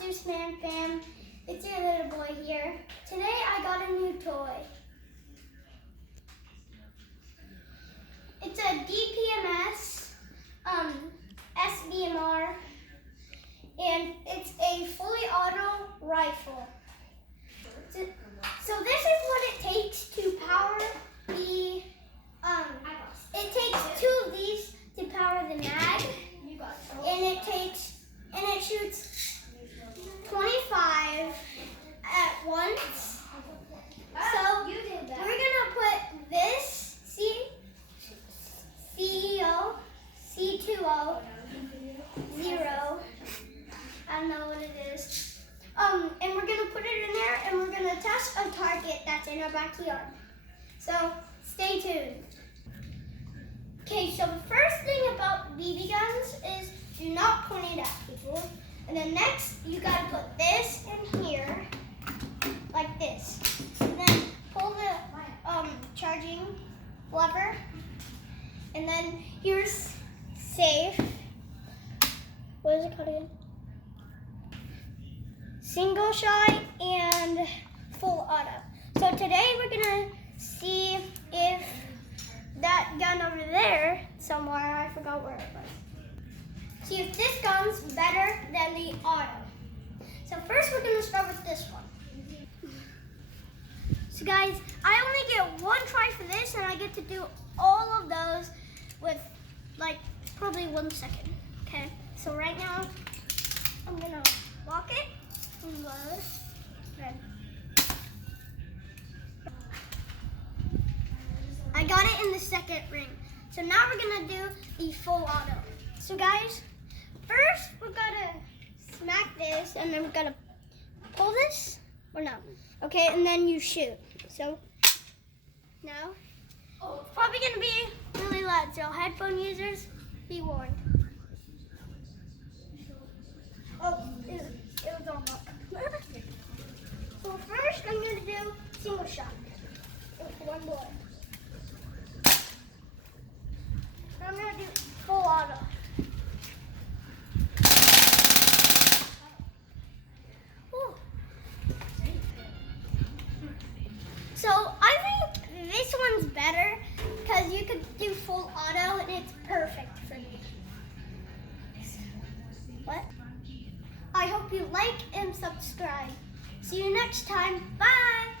Juice Man fam? It's your little boy here. Today I got a new toy. It's a DPMS SBR, and it's a fully auto rifle. So this is what it takes to power the it takes two of these to power the mag, and it shoots 25 at once. So we're gonna put this CEO C20 0. I don't know what it is. And we're gonna put it in there, and we're gonna test a target that's in our backyard. So stay tuned. Okay, so the first thing about BB guns is do not point it at people. And then next, you gotta put this in here, like this. And then pull the charging lever. And then here's safe. What is it called again? Single shot and full auto. So today we're gonna see if that gun over there somewhere, I forgot where it was. See if this gun's better than the auto. So first we're gonna start with this one. So guys, I only get one try for this, and I get to do all of those with like probably 1 second. Okay, so right now I'm gonna lock it and load. Then I got it in the second ring. So now we're gonna do the full auto. So guys, first we're gonna smack this, and then we're gonna pull this, or no. Okay, and then you shoot. So now, it's probably gonna be really loud, so headphone users, be warned. Oh, it was all up. So first I'm gonna do single shot with one bullet. I'm gonna do full auto. Whew. So I think this one's better because you could do full auto and it's perfect for me. What? I hope you like and subscribe. See you next time. Bye!